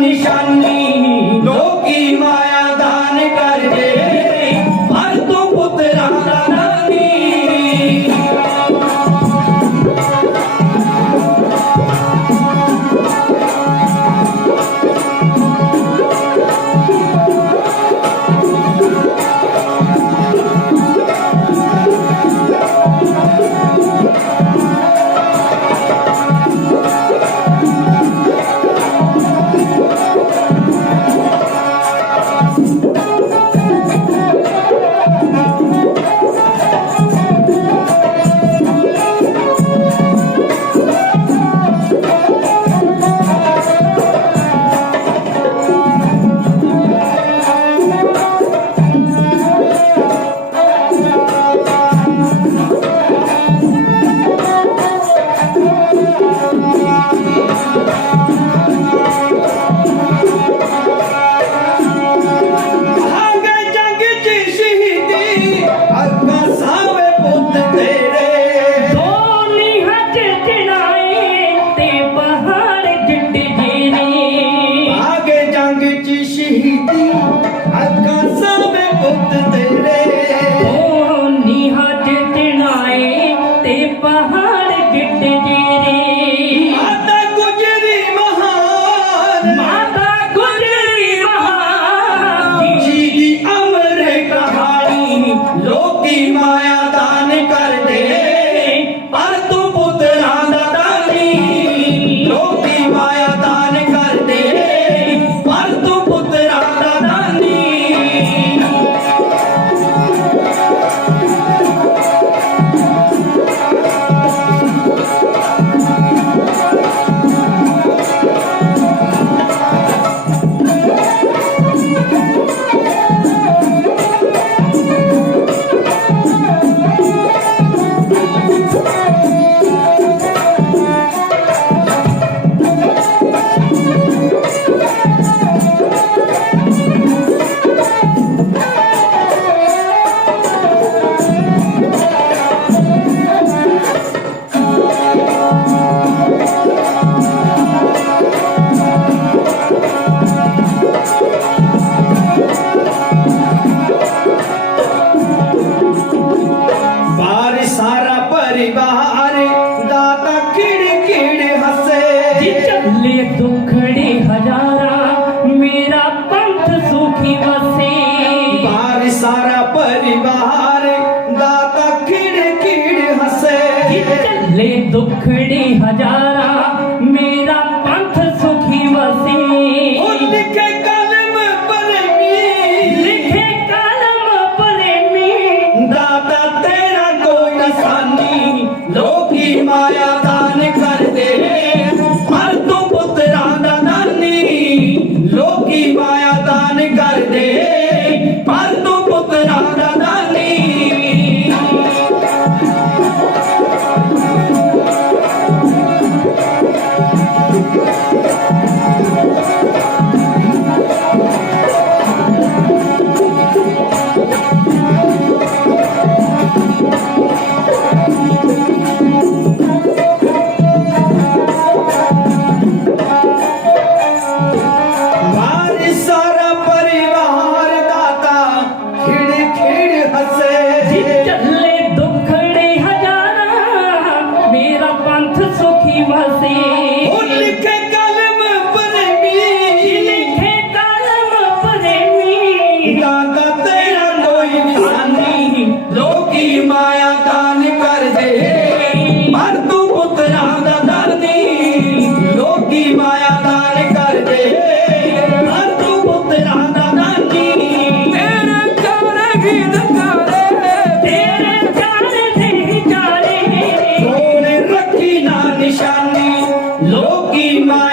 নিশানি Loki মা ਦੁਖੜੇ ਹਜ਼ਾਰਾਂ ਮੇਰਾ ਪੰਥ ਸੁਖੀ ਵਸੇ। ਉਹ ਲਿਖੇ ਕਲਮ ਪਰਮੀ ਲਿਖੇ ਕਲਮ ਪਰਮੀ ਦਾਤਾ ਤੇਰਾ ਕੋਈ ਨਸਾਨੀ ਲੋਕੀ ਮਾਇਆ ਮੇਰਾ ਪੰਥ ਸੁਖੀ Loki, my